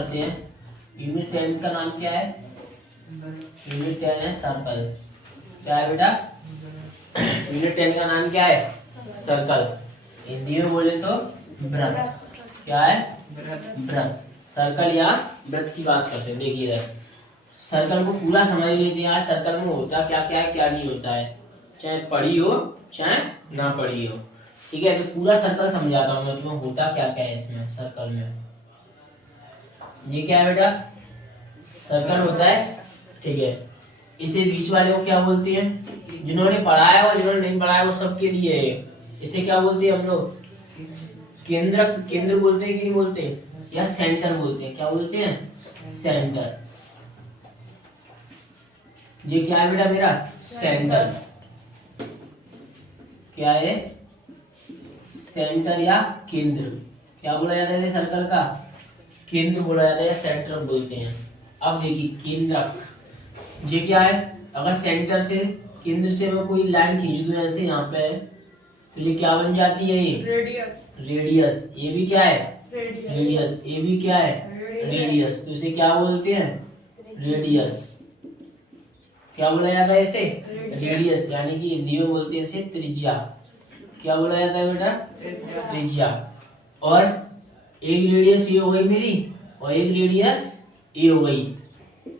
करते हैं, यूनिट 10 का नाम क्या है? यूनिट 10 है सर्कल। क्या है बेटा? यूनिट 10 का नाम क्या है? सर्कल। हिंदी में बोले तो वृत्त। क्या है? वृत्त। सर्कल या वृत्त की बात करते हैं। देखिए सर्कल को पूरा समझ लेते हैं आज। सर्कल में होता क्या क्या है, क्या नहीं होता है, चाहे पढ़ी हो चाहे ना पढ़ी हो। ठीक है, तो पूरा सर्कल समझाता हूँ मैं तुम्हें, होता क्या क्या है इसमें सर्कल में। ये क्या है बेटा? सर्कल होता है। ठीक है, इसे बीच वाले को क्या बोलते हैं? जिन्होंने पढ़ा है और जिन्होंने नहीं पढ़ा है वो सबके लिए है। इसे क्या बोलते हैं हम लोग? केंद्र। केंद्र बोलते हैं कि नहीं बोलते? या सेंटर बोलते हैं? क्या बोलते हैं? सेंटर। ये क्या है बेटा मेरा? सेंटर। क्या है? सेंटर या केंद्र। क्या बोला जाता है सर्कल का? केंद्र बोला जाता है, सेंटर बोलते हैं। अब देखिए केंद्रक, ये क्या है? अगर सेंटर से, केंद्र से मैं कोई लाइन खींच दूं ऐसे यहाँ पे, तो ये क्या बन जाती है? ये रेडियस। रेडियस। ये भी क्या है? रेडियस। ये भी क्या है? रेडियस। तो इसे क्या बोलते हैं? रेडियस। क्या बोला जाता है इसे? रेडियस। यानी कि हिंदी में बोलते हैं इसे त्रिज्या। क्या बोला जाता है बेटा? त्रिज्या। और एक रेडियस ये हो गई मेरी, और एक रेडियस ये हो गई।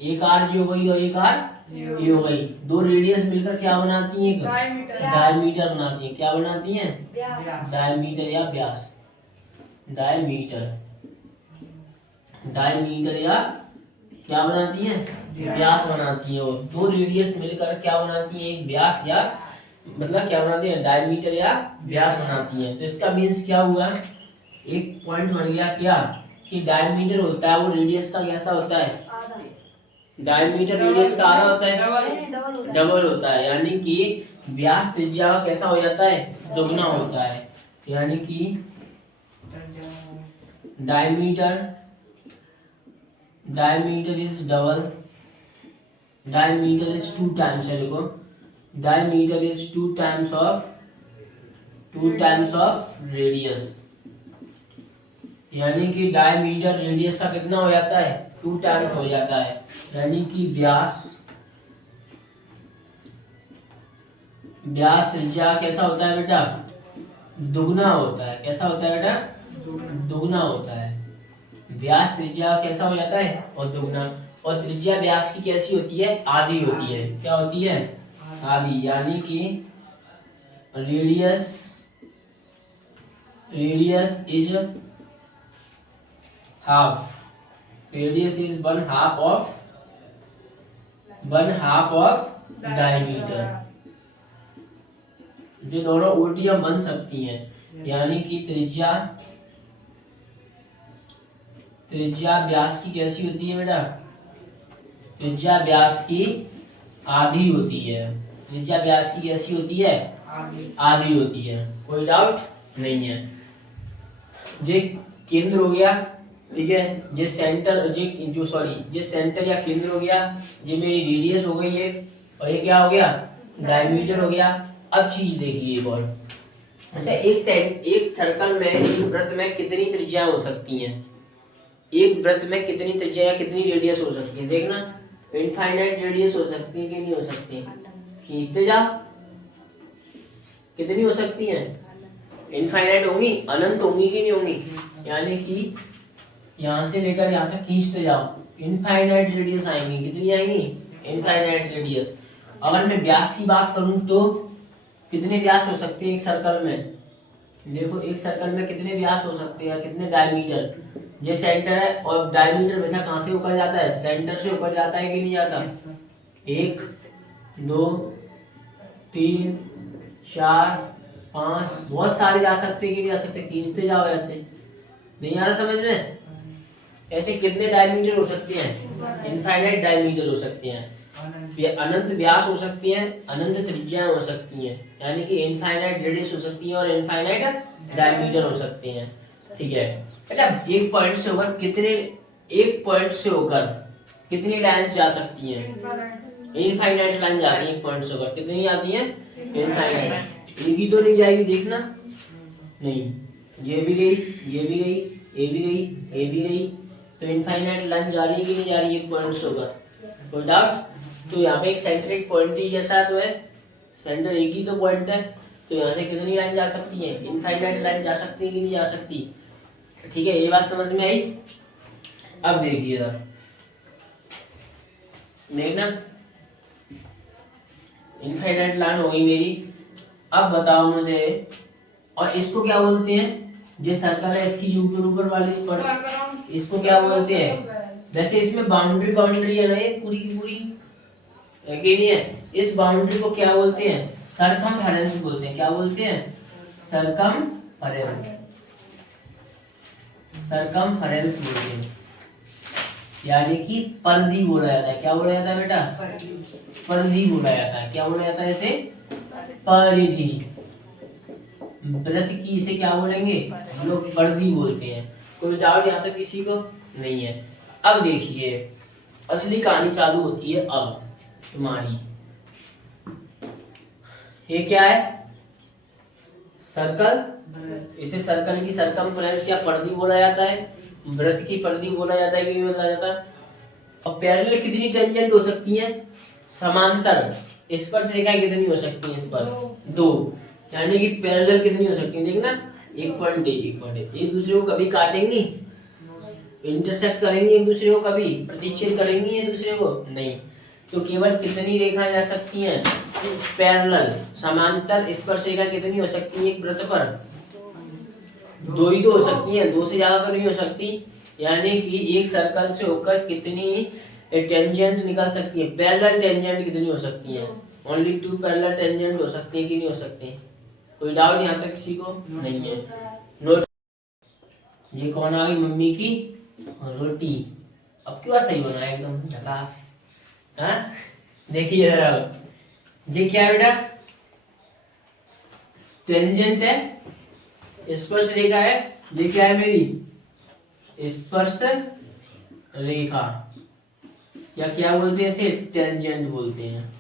एक आर ये हो गई और एक आर ये हो गई। दो रेडियस मिलकर क्या बनाती हैं? डायमीटर बनाती हैं। क्या बनाती हैं? डायमीटर या व्यास। डायमीटर। डायमीटर या क्या बनाती हैं? व्यास बनाती है। और दो रेडियस मिलकर क्या बनाती है? एक व्यास या मतलब क्या बनाती है? डायमीटर या व्यास बनाती है। तो इसका मीन्स क्या हुआ? एक पॉइंट बन गया क्या कि डायमीटर होता है वो रेडियस का कैसा होता है? डायमीटर रेडियस का आधा होता है, डबल होता है। यानी कि व्यास त्रिज्या का कैसा हो जाता है? दोगुना होता है। यानी कि diameter is double, diameter is 2 times है। देखो diameter is 2 times of radius. यानी कि डायमीटर रेडियस का कितना हो जाता है? 2 टाइम्स हो जाता है। यानी कि व्यास त्रिज्या कैसा होता है बेटा? दुगना होता है। कैसा होता है बेटा? दुगना होता है। व्यास त्रिज्या कैसा हो जाता है? और दुगना। और त्रिज्या व्यास की कैसी होती है? आधी होती है। क्या होती है? आधी। यानी कि radius is half. Radius is one half of diameter. ये दोनों उल्टियां बन सकती हैं। यानी कि त्रिज्या व्यास की कैसी होती है बेटा? त्रिज्या व्यास की आधी होती है। त्रिज्या व्यास की कैसी होती है? आधी होती है। कोई डाउट नहीं है। ये केंद्र हो गया। ठीक है, ये सेंटर, ये सेंटर या केंद्र हो गया। ये मेरी रेडियस हो गई है। और ये क्या हो गया? डायमीटर हो गया। अब चीज देखिए एक और। अच्छा, एक सर्कल में, एक वृत्त में कितनी त्रिज्या हो सकती हैं? एक वृत्त में कितनी त्रिज्या या कितनी रेडियस हो सकती है? देखना, इनफाइनाइट रेडियस हो सकती है कि नहीं हो सकती? खींचते जा। कितनी हो सकती है? इनफाइनाइट होंगी, अनंत होंगी कि नहीं होंगी? यानी कि यहाँ से लेकर यहाँ तक खींचते जाओ, इनफाइनाइट रेडियस आएंगी। कितनी आएंगी? Infinite radius. अगर मैं व्यास की बात करूं तो कितने व्यास हो सकते हैं एक सर्कल में? देखो एक सर्कल में कितने व्यास हो सकते हैं, कितने डायमीटर? ये सेंटर है और डायमीटर हमेशा कहाँ से ऊपर जाता है? सेंटर से ऊपर जाता है कि नहीं जाता? 1 2 3 4 5 बहुत सारे जा सकते हैं कि नहीं जा सकते? खींचते जाओ। ऐसे नहीं आ रहा समझ में? ऐसे कितने डायमीटर हो सकते हैं? इनफाइनाइट डायमीटर हो सकते हैं। अनंत व्यास हो सकती हैं, अनंत त्रिज्याएं हो सकती हैं। यानी कि इनफाइनाइट रेडियस हो सकती है और इनफाइनाइट डायमीटर हो सकते हैं। ठीक है। अच्छा, एक पॉइंट से होकर कितनी लाइंस जा सकती हैं? इनफाइनाइट लाइन जाती है एक पॉइंट से होकर। कितनी जाती हैं? इनफाइनाइट। ये भी तो नहीं जाएगी, देखना। नहीं, ये भी गई, ये भी गई, ये भी गई, ये भी गई, तो इनफाइनाइट लाइन जा रही है कि नहीं जा रही है, पॉइंट से होकर, कोई डाउट? तो यहाँ पे एक सेंटर एक पॉइंट ही जैसा तो है, सेंटर एक ही तो पॉइंट है, तो यहाँ से कितनी लाइन जा सकती है, इनफाइनाइट लाइन जा सकती है कि नहीं जा सकती? ठीक है, ये बात समझ में आई? अब देखिए देखना, इनफाइनाइट लाइन हो गई मेरी। अब बताओ मुझे, और इसको क्या बोलते हैं, जो सर्कल है इसकी ऊपर ऊपर वाली पर, इसको क्या बोलते हैं? वैसे इसमें बाउंड्री है ना, ये पूरी की पूरी है कि नहीं है? इस बाउंड्री को क्या बोलते हैं? सरकमफेरेंस बोलते हैं। क्या बोलते हैं? सरकमफेरेंस, सरकमफेरेंस बोलते हैं, यानी कि परिधि बोला जाता है। क्या बोला जाता है बेटा? परिधि बोला जाता है। क्या बोला जाता है इसे? परिधि। वृत्त की इसे क्या बोलेंगे हम लोग? परिधि बोलते हैं। कोई डाउट यहाँ तक किसी को नहीं है? अब देखिए असली कहानी चालू होती है अब तुम्हारी। ये क्या है? सर्कल, इसे सर्कल की सरकमफ्रेंस या परिधि बोला जाता है, वृत्त की परिधि बोला जाता है कि नहीं बोला जाता? और पैरेलल कितनी टेंजेंट हो सकती हैं? समांतर स्पर्श रेखाएं कितनी हो सकती हैं इस पर? दो। यानी कि पैरेलल कितनी हो सकती है? देखना, एक पॉइंट एक दूसरे को कभी काटेंगे नहीं, इंटरसेक्ट करेंगे एक दूसरे को, कभी प्रतिच्छेद करेंगी एक दूसरे को नहीं। तो केवल कितनी रेखाएं जा सकती हैं? पैरेलल, समांतर स्पर्श रेखा कितनी हो सकती है एक वृत्त पर? दो ही तो हो सकती हैं, दो से ज्यादा तो नहीं हो सकती। यानी कि एक सर्कल से होकर कितनी टेंजेंट निकल सकती है? पैरेलल टेंजेंट कितनी हो सकती है? ओनली 2 पैरेलल टेंजेंट हो सकती है कि नहीं हो सकती? कोई डाउट यहाँ तक किसी को नहीं है? नोट। ये कौन आ गई? मम्मी की रोटी। अब क्यों सही बना है एकदम झकास। हाँ देखिए जरा, ये क्या है बेटा? टेंजेंट है, स्पर्श रेखा है। ये क्या है मेरी? स्पर्श रेखा, या क्या बोलते हैं इसे? टेंजेंट बोलते हैं।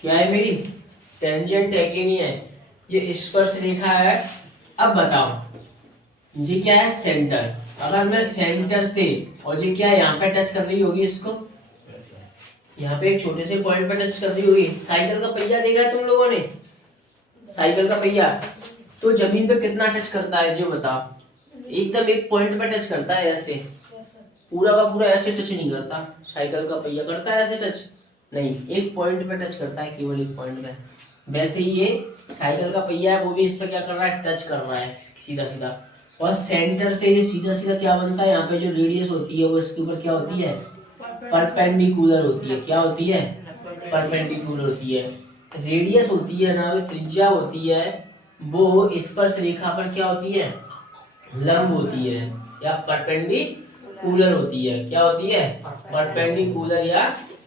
क्या है मेरी? टेंजेंट है कि नहीं है? ये स्पर्श रेखा है। अब बताओ ये क्या है? सेंटर। अगर मैं सेंटर से, और ये क्या है यहाँ पे टच कर रही होगी इसको, यहाँ पे एक छोटे से पॉइंट पे टच कर रही होगी। साइकिल का पहिया देखा है तुम लोगों ने? साइकिल का पहिया तो जमीन पे कितना टच करता है जो बताओ? एकदम एक पॉइंट पे टच करता है, ऐसे पूरा का पूरा ऐसे टच नहीं करता। साइकिल का पहिया करता है ऐसे टच? नहीं, एक पॉइंट पे टच करता है, केवल एक पॉइंट पे। वैसे ही ये साइकिल का पहिया है, वो भी इस पर क्या कर रहा है? टच कर रहा है सीधा सीधा। और सेंटर से ये सीधा सीधा क्या बनता है? यहाँ पे जो रेडियस होती है वो इसके ऊपर क्या होती है? परपेंडिकुलर होती है। क्या होती है? परपेंडिकुलर होती है। रेडियस होती है ना, त्रिज्या होती है, वो स्पर्श रेखा पर क्या होती है? लंब होती है या परपेंडिकुलर होती है। क्या होती है? परपेंडिकुलर या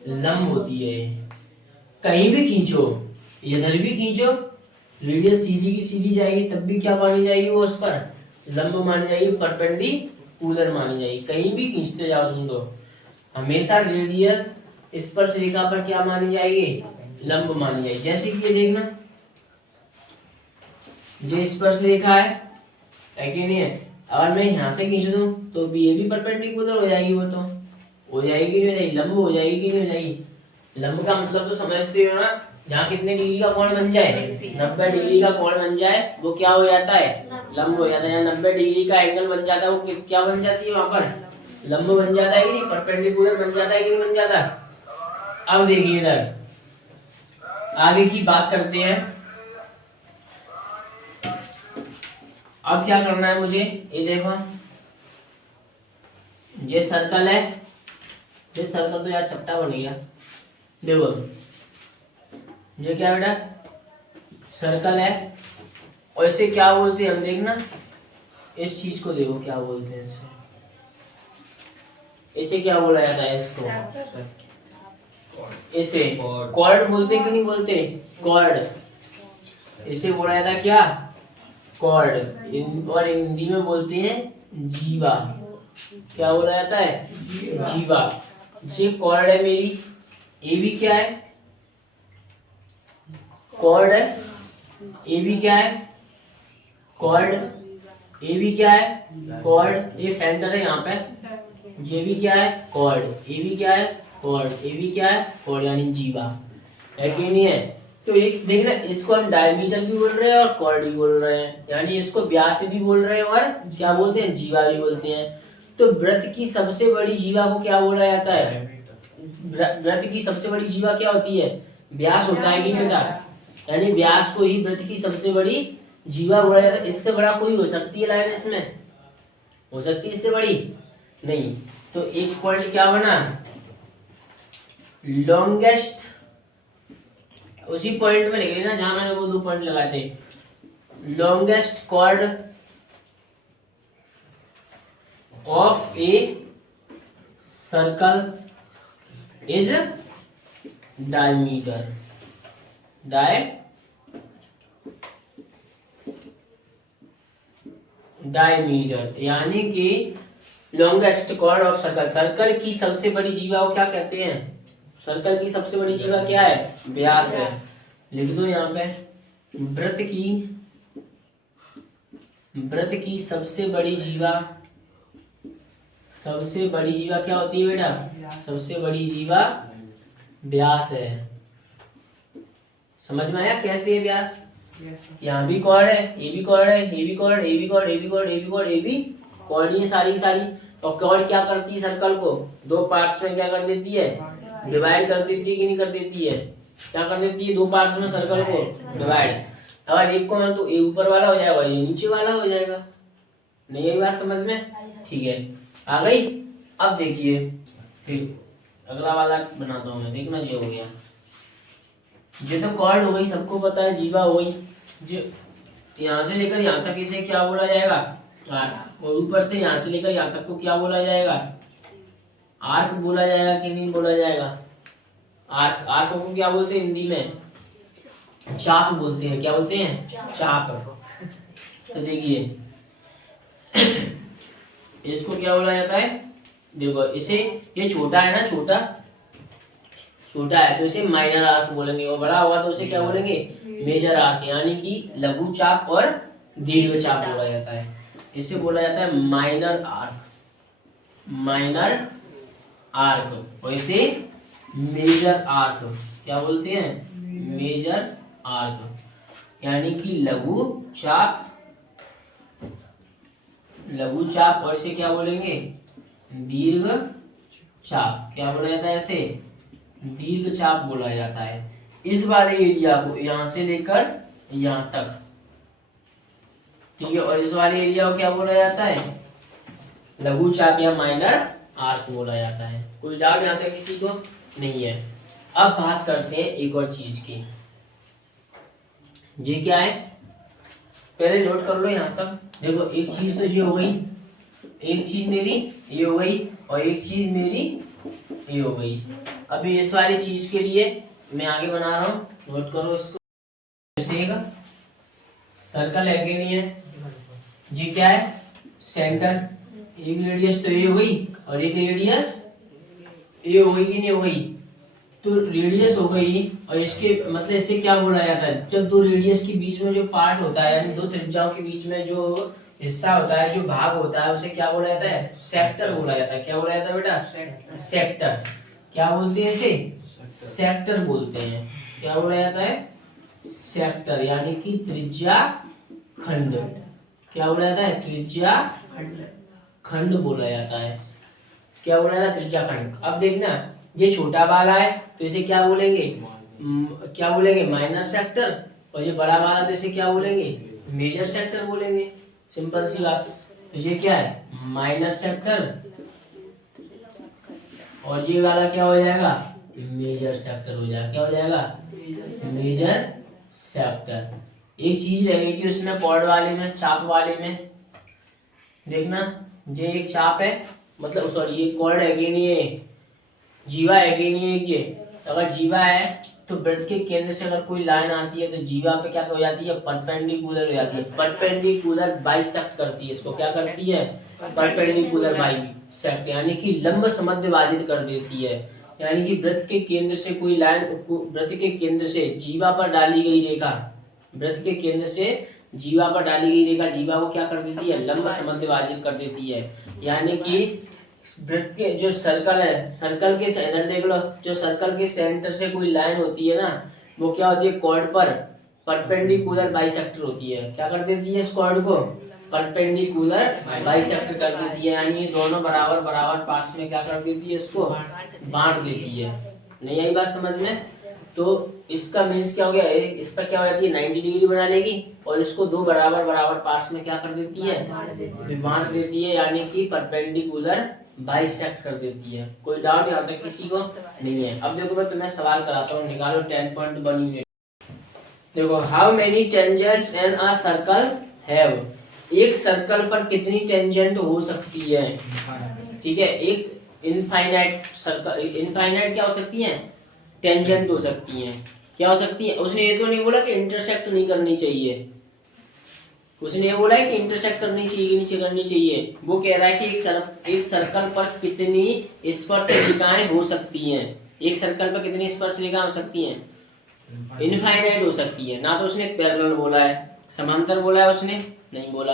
लंब होती है। कहीं भी खींचो, इधर भी खींचो, रेडियस सीधी की सीधी जाएगी, तब भी क्या मानी जाएगी? वो उस पर लंब मानी जाएगी, परपेंडिकुलर मानी जाएगी। कहीं भी खींचते जाओ तुम तो हमेशा रेडियस स्पर्श रेखा पर क्या मानी जाएगी? लंब मानी जाएगी। जैसे कि ये देखना, ये स्पर्श रेखा है कि नहीं है? अगर मैं यहाँ से खींच दूं तो भी ये भी परपेंडिकुलर हो जाएगी, वो तो हो जाएगी नहीं हो जाएगी? लंब हो जाएगी कि नहीं हो जाएगी? लंब का मतलब तो समझते हो ना, जहाँ कितने डिग्री का कोण बन जाए? 90 डिग्री का कोण बन जाए वो क्या हो जाता है? लंब हो जाता है। 90 डिग्री का एंगल बन जाता है वो क्या बन जाती है? वहां पर लंब बन जाता है कि नहीं? परपेंडिकुलर बन जाता है कि नहीं बन जाता? अब देखिए इधर आगे की बात करते हैं। अब क्या करना है मुझे? ये देखो, ये सर्कल है, ये सर्कल तो यार चपटा बन गया। देखो ये क्या बेटा? सर्कल है। और इसे क्या बोलते हैं हम? देखना इस चीज को, देखो क्या बोलते हैं इसे। इसे क्या बोला जाता है? इसको इसे कॉर्ड बोलते कि नहीं बोलते? कॉर्ड। इसे बोला जाता है क्या? कॉर्ड। और हिंदी में बोलते हैं जीवा। क्या बोला जाता है? जीवा। ये कॉर्ड है मेरी। ये भी क्या है? कॉर्ड है। ये भी क्या है? कॉर्ड। ए भी क्या है कॉर्ड, ये सेंटर है यहाँ पे, ये भी क्या है कॉर्ड, ए भी क्या है कॉर्ड, ए भी क्या है कॉर्ड, यानी जीवा है कि नहीं है। तो एक देखना, इसको हम डायमीटर भी बोल रहे हैं और कॉर्ड भी बोल रहे हैं, यानी इसको व्यास भी बोल रहे हैं और क्या बोलते हैं जीवा भी बोलते हैं। तो वृत्त की सबसे बड़ी जीवा को क्या बोला जाता है, वृत्त की सबसे बड़ी जीवा क्या होती है, व्यास होता है कि नहीं होता, यानी व्यास को ही वृत्त की सबसे बड़ी जीवा बोला जाता है। इससे बड़ा कोई हो सकती है लाइन, इसमें हो सकती है इससे बड़ी नहीं। तो एक पॉइंट क्या बना, लॉन्गेस्ट, उसी पॉइंट में लिख लेना जहां मैंने वो 2 पॉइंट लगाए थे। Longest chord of a circle is diameter, diameter, यानी कि longest chord of circle, circle की सबसे बड़ी जीवा को क्या कहते हैं, सर्कल की सबसे बड़ी जीवा क्या है, व्यास है। लिख दो यहाँ पे, वृत्त की सबसे बड़ी जीवा, सबसे बड़ी जीवा क्या होती है बेटा, सबसे बड़ी जीवा व्यास है। समझ में आया कैसे है व्यास, यहाँ भी कॉर्ड है, ये भी कॉर्ड है, ये भी कॉर्ड, ये भी कॉर्ड, ये भी कॉर्ड, ये भी कॉर्ड, ये भी कॉर्ड, ये सारी सारी। और कॉर्ड क्या करती है, सर्कल को 2 पार्ट्स में क्या कर देती है, डिवाइड कर देती है कि नहीं कर देती है, क्या कर देती है 2 पार्ट्स में सर्कल को डिवाइड। अगर एक को तो ए ऊपर वाला हो जाएगा, ये नीचे वाला हो जाएगा। नहीं यही बात समझ में, ठीक है आ गई। अब देखिए फिर अगला वाला बनाता हूँ मैं, देखना ये हो गया, ये तो कॉर्ड हो गई, सबको पता है, जीवा हो गई। जो यहाँ से लेकर यहाँ तक इसे क्या बोला जाएगा, आर्क, और ऊपर से यहाँ से लेकर यहाँ तक को क्या बोला जाएगा, आर्क बोला जाएगा कि नहीं बोला जाएगा। आर्क, आर्क को क्या बोलते हैं हिंदी में, चाप बोलते हैं, क्या बोलते हैं चाप। तो देखिए इसको क्या बोला जाता है, देखो इसे, ये छोटा है ना, छोटा छोटा है तो इसे माइनर आर्क बोलेंगे, और बड़ा होगा तो उसे क्या बोलेंगे मेजर आर्क, यानी कि लघु चाप और दीर्घ चाप बोला जाता है। इसे बोला जाता है माइनर आर्क, माइनर आर्क, और इसे मेजर आर्क क्या बोलते हैं, मेजर आर्क, यानी कि लघु चाप, लघु चाप, और इसे क्या बोलेंगे दीर्घ चाप, क्या बोला जाता है इसे दीर्घ चाप बोला जाता है। इस वाले एरिया को यहाँ से लेकर यहाँ तक, ठीक है, और इस वाले एरिया को क्या बोला जाता है लघु चाप या माइनर आर्क बोला जाता है। कोई डाउट यहाँ तक किसी को नहीं है। अब बात करते हैं एक और चीज की, ये क्या है पहले नोट कर लो यहाँ तक। देखो एक चीज तो ये हो गई, एक चीज मेरी ये हो गई, और एक चीज मेरी ये हो गई। अभी इस वाली चीज के लिए मैं आगे बना रहा हूँ, नोट करो इसको। जैसे एक सर्कल है कि नहीं है, ये क्या है सेंटर, एक रेडियस तो ये हो गई और एक रेडियस ये हो गई कि नहीं हो गई, तो रेडियस हो गई, और इसके मतलब इससे क्या बोला जाता है, जब 2 रेडियस के बीच में जो पार्ट होता है, यानी 2 त्रिज्याओं के बीच में जो हिस्सा होता है, जो भाग होता है, उसे क्या बोला जाता है सेक्टर बोला जाता है। क्या बोला जाता है बेटा सेक्टर, क्या बोलते हैं इसे सेक्टर बोलते हैं। क्या बोला जाता है सेक्टर, यानी कि त्रिज्या खंड, क्या बोला जाता है त्रिज्या खंड बोला जाता है। क्या बोला जाता है त्रिज्या खंड। अब देखना ये छोटा वाला है तो इसे क्या बोलेंगे, क्या बोलेंगे माइनर सेक्टर, और ये बड़ा वाला तो इसे क्या बोलेंगे मेजर सेक्टर बोलेंगे। सिंपल सी बात। तो ये क्या है माइनर सेक्टर, और ये वाला क्या हो जाएगा मेजर सेक्टर हो जाएगा। क्या हो जाएगा मेजर सेक्टर। एक चीज रहेगी उसमें कॉर्ड वाले में, चाप वाले में, देखना ये एक चाप है, मतलब सॉरी ये कॉर्ड है कि नहीं, ये जीवा है कि नहीं, एक ये अगर जीवा है तो वृत्त के केंद्र से अगर कोई लाइन आती है तो जीवा पे क्या हो जाती है परपेंडिकुलर हो जाती है, परपेंडिकुलर बाइसेक्ट करती है, इसको क्या करती है परपेंडिकुलर बाइसेक्ट, यानी कि लंब समद्विभाजित कर देती है। यानी कि वृत्त के केंद्र से कोई लाइन, वृत्त के केंद्र से जीवा पर डाली गई रेखा, वृत्त के केंद्र से जीवा पर डाली गई रेखा जीवा को क्या कर देती है, लंब समद्विभाजित कर देती है। यानी कि वृत्त के जो सर्कल है, सर्कल के इधर देख लो, जो सर्कल के सेंटर से कोई लाइन होती है ना, वो क्या होती है, कॉर्ड पर परपेंडिकुलर बाइसेक्टर होती है। क्या कर देती है, इस कॉर्ड को परपेंडिकुलर बाइसेक्टर कर देती है। यानी ये दोनों बराबर बराबर पार्ट्स में क्या कर देती है, इसको बांट देती है। नहीं आई बात समझ में? तो इसका मीन्स क्या हो गया, इस पर क्या हो जाती है, 90 डिग्री बना लेगी और इसको दो बराबर बराबर पार्ट्स में क्या कर देती है, बांट देती है। यानी कि परपेंडिकुलर बाइसेक्ट कर देती है। कोई डाउट यहाँ तक किसी को नहीं है? अब देखो मैं तुम्हें सवाल कराता हूँ, निकालो 10.1 यूनिट। देखो, how many tangents in a circle have, एक सर्कल पर कितनी टेंजेंट हो सकती है। ठीक है, एक इनफाइनाइट सर्कल, इनफाइनाइट क्या हो सकती है, टेंजेंट हो सकती हैं। क्या हो सकती है, उसने ये तो नहीं बोला कि इंटरसेक्ट नहीं करनी चाहिए, उसने ये बोला है कि इंटरसेक्ट करनी चाहिए कि नीचे करनी चाहिए। वो कह रहा है कि एक सर्कल पर कितनी स्पर्श रेखाएं हो सकती हैं, एक सर्कल पर कितनी स्पर्श रेखाएं हो सकती हैं, इनफाइनाइट हो सकती है। ना तो उसने पैरेलल बोला है, समांतर बोला है उसने नहीं बोला,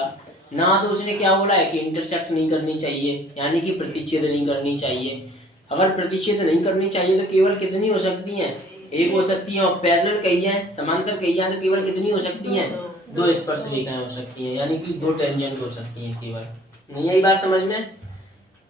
ना तो उसने क्या बोला है कि इंटरसेक्ट नहीं करनी चाहिए, यानी कि प्रतिच्छेद नहीं करनी चाहिए। अगर प्रतिच्छेद नहीं करनी चाहिए तो केवल कितनी हो सकती हैं, एक हो सकती है। और पैरेलल कही जाए, समांतर कही जाए तो केवल कितनी हो सकती हैं, दो स्पर्श रेखाएं हो सकती हैं, यानी कि दो टेंजेंट हो सकती हैं केवल। नहीं आई बात समझ में?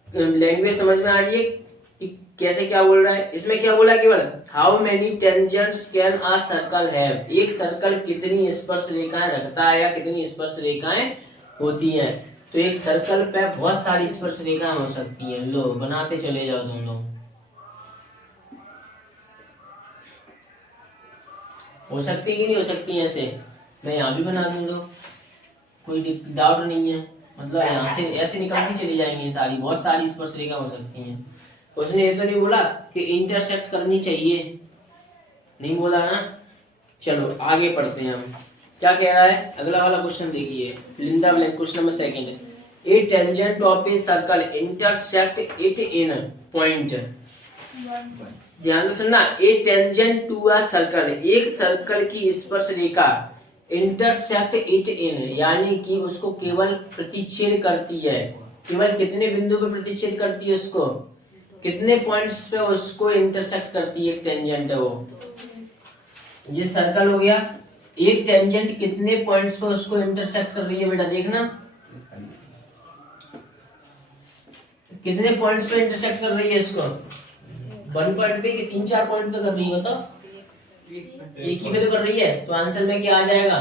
लैंग्वेज समझ में आ रही है कि कैसे क्या बोल रहा है? इसमें क्या बोला केवल, how many tangents can a circle have, एक सर्कल कितनी स्पर्श रेखाएं रखता है या कितनी स्पर्श रेखाएं होती हैं। तो एक सर्कल पे बहुत सारी स्पर्श रेखाएं हो सकती हैं। लो बनाते चले जाओ तुम लोग, हो सकती है कि नहीं हो सकती है? ऐसे मैं यहाँ भी बना दूँ, कोई डाउट नहीं है। मतलब यहाँ से ऐसे निकलती चली जाएंगी सारी, बहुत सारी स्पर्श रेखा हो सकती हैं। उसने ये तो नहीं बोला कि इंटरसेक्ट करनी चाहिए, नहीं बोला ना। चलो आगे पढ़ते हैं हम, क्या कह रहा है। अगला वाला क्वेश्चन देखिए, लिंदा blank, question number 2। A tangent of a circle intersect it in point, ध्यान से सुनना, a tangent to a circle, एक सर्कल की स्पर्श रेखा इंटरसेक्ट इट इन, यानी कि उसको केवल प्रतिच्छेद करती है। केवल कितने बिंदु पे प्रतिच्छेद करती है, उसको कितने पॉइंट्स पे उसको इंटरसेक्ट करती है, एक टेंजेंट है वो। ये सर्कल हो गया, एक टेंजेंट कितने पॉइंट्स पे उसको इंटरसेक्ट कर रही है बेटा, देखना कितने पॉइंट्स पे इंटरसेक्ट कर रही है इसको। 1 पॉइंट पे कि 3-4 पॉइंट पे कर रही है, बताओ। एक ही पे तो कर रही है, तो आंसर में क्या आ जाएगा,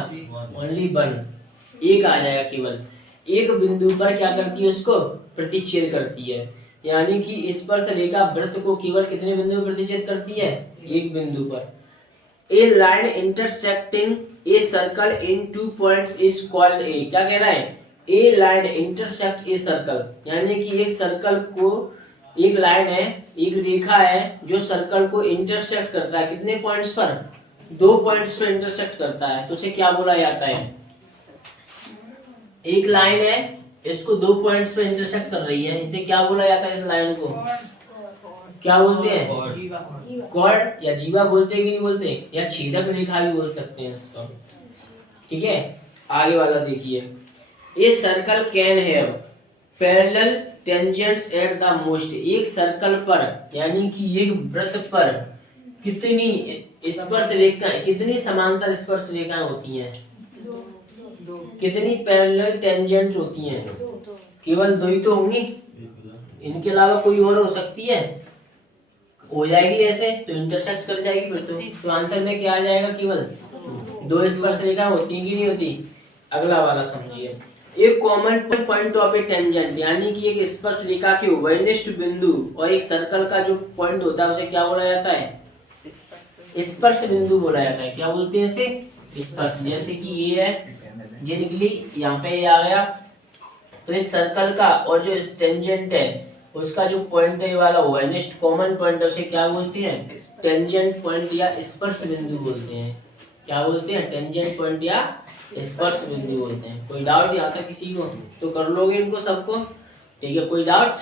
ओनली 1, एक आ जाएगा। केवल एक बिंदु पर क्या करती है, उसको प्रतिच्छेद करती है। यानी कि स्पर्श रेखा वृत्त को केवल कितने बिंदु पर प्रतिच्छेद करती है, एक बिंदु पर। A line intersecting a circle in 2 points is called a, क्या कह रहा है, a line intersect a circle, यानी कि एक सर्कल को, एक लाइन है, एक रेखा है जो सर्कल को इंटरसेक्ट करता है, कितने पॉइंट्स पर, 2 पॉइंट्स पर इंटरसेक्ट करता है, तो उसे क्या बोला जाता है। एक लाइन है, इसको 2 पॉइंट्स पर इंटरसेक्ट कर रही है, इसे क्या बोला जाता है, इस लाइन को क्या बोलते हैं, कॉर्ड या जीवा बोलते हैं कि नहीं बोलते, या छेदक रेखा भी बोल सकते हैं इसको। ठीक है, आगे वाला देखिए, a circle can have parallel tangents at the most, एक सर्कल पर यानी कि एक वृत्त पर कितनी स्पर्श रेखाएं, कितनी समांतर स्पर्श रेखाएं होती हैं, कितनी पैरेलल टेंजेंट्स होती हैं, केवल 2 ही तो होंगी, इनके अलावा कोई और हो सकती है, हो जाएगी ऐसे तो इंटरसेक्ट कर जाएगी फिर तो आंसर में क्या आ जाएगा, केवल 2 स्पर्श रेखा होती है कि नहीं होती। अगला वाला समझिए, एक common point of A tangent, यानी कि एक स्पर्श रेखा के उभयनिष्ठ बिंदु और एक सर्कल का जो पॉइंट होता है उसे क्या बोला जाता है, स्पर्श बिंदु बोला जाता है। क्या बोलते हैं इसे, स्पर्श। जैसे कि ये है, ये निकली, यहाँ पे ये आ गया, तो इस सर्कल का और जो टेंजेंट है उसका जो पॉइंट है ये वाला उभयनिष्ठ कॉमन पॉइंट, उसे क्या बोलते हैं, टेंजेंट पॉइंट या स्पर्श बिंदु बोलते हैं। क्या बोलते हैं, टेंजेंट पॉइंट या स्पर्श बिंदु बोलते हैं। कोई डाउट यहाँ तक किसी को, तो कर लोगे इनको सबको, ठीक है, कोई डाउट।